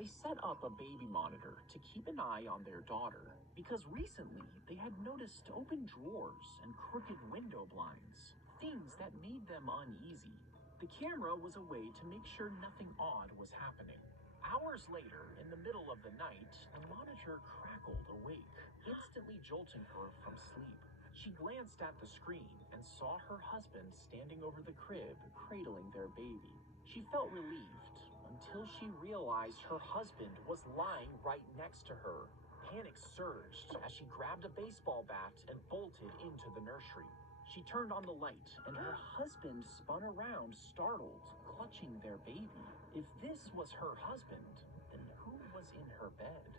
They set up a baby monitor to keep an eye on their daughter because recently they had noticed open drawers and crooked window blinds, things that made them uneasy. The camera was a way to make sure nothing odd was happening. Hours later, in the middle of the night, the monitor crackled awake, instantly jolting her from sleep. She glanced at the screen and saw her husband standing over the crib, cradling their baby. She felt relieved until she realized her husband was lying right next to her. Panic surged as she grabbed a baseball bat and bolted into the nursery. She turned on the light, and her husband spun around, startled, clutching their baby. If this was her husband, then who was in her bed?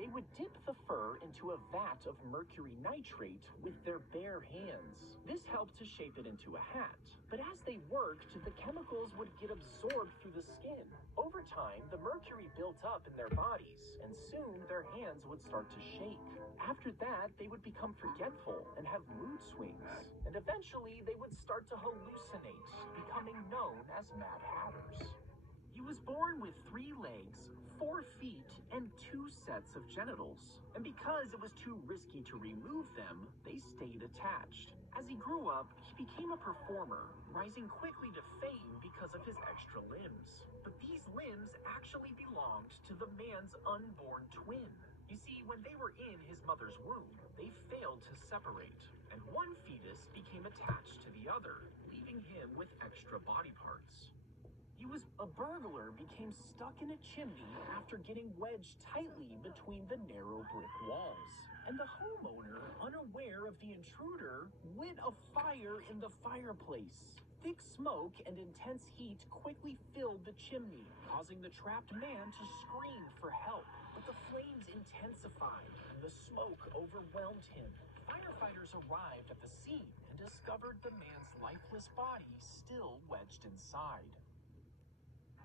They would dip the fur into a vat of mercury nitrate with their bare hands. This helped to shape it into a hat. But as they worked, the chemicals would get absorbed through the skin. Over time, the mercury built up in their bodies, and soon their hands would start to shake. After that, they would become forgetful and have mood swings. And eventually, they would start to hallucinate, becoming known as Mad Hatters. He was born with 3 legs, 4 feet, and 2 sets of genitals. And because it was too risky to remove them, they stayed attached. As he grew up, he became a performer, rising quickly to fame because of his extra limbs. But these limbs actually belonged to the man's unborn twin. You see, when they were in his mother's womb, they failed to separate, and one fetus became attached to the other, leaving him with extra body parts. A burglar became stuck in a chimney after getting wedged tightly between the narrow brick walls. And the homeowner, unaware of the intruder, lit a fire in the fireplace. Thick smoke and intense heat quickly filled the chimney, causing the trapped man to scream for help. But the flames intensified and the smoke overwhelmed him. Firefighters arrived at the scene and discovered the man's lifeless body still wedged inside.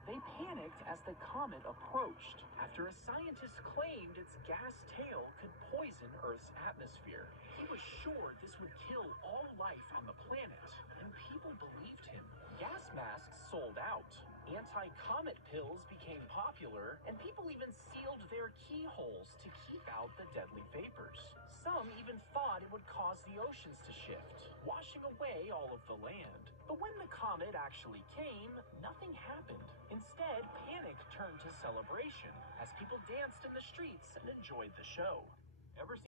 They panicked as the comet approached, after a scientist claimed its gas tail could poison Earth's atmosphere. He was sure this would kill all life on the planet, and people believed him. Gas masks sold out, anti-comet pills became popular, and people even sealed their keyholes to keep out the deadly vapors. Some even thought it would cause the oceans to shift, washing away all of the land. But when the comet actually came, nothing happened. Instead, panic turned to celebration as people danced in the streets and enjoyed the show. Ever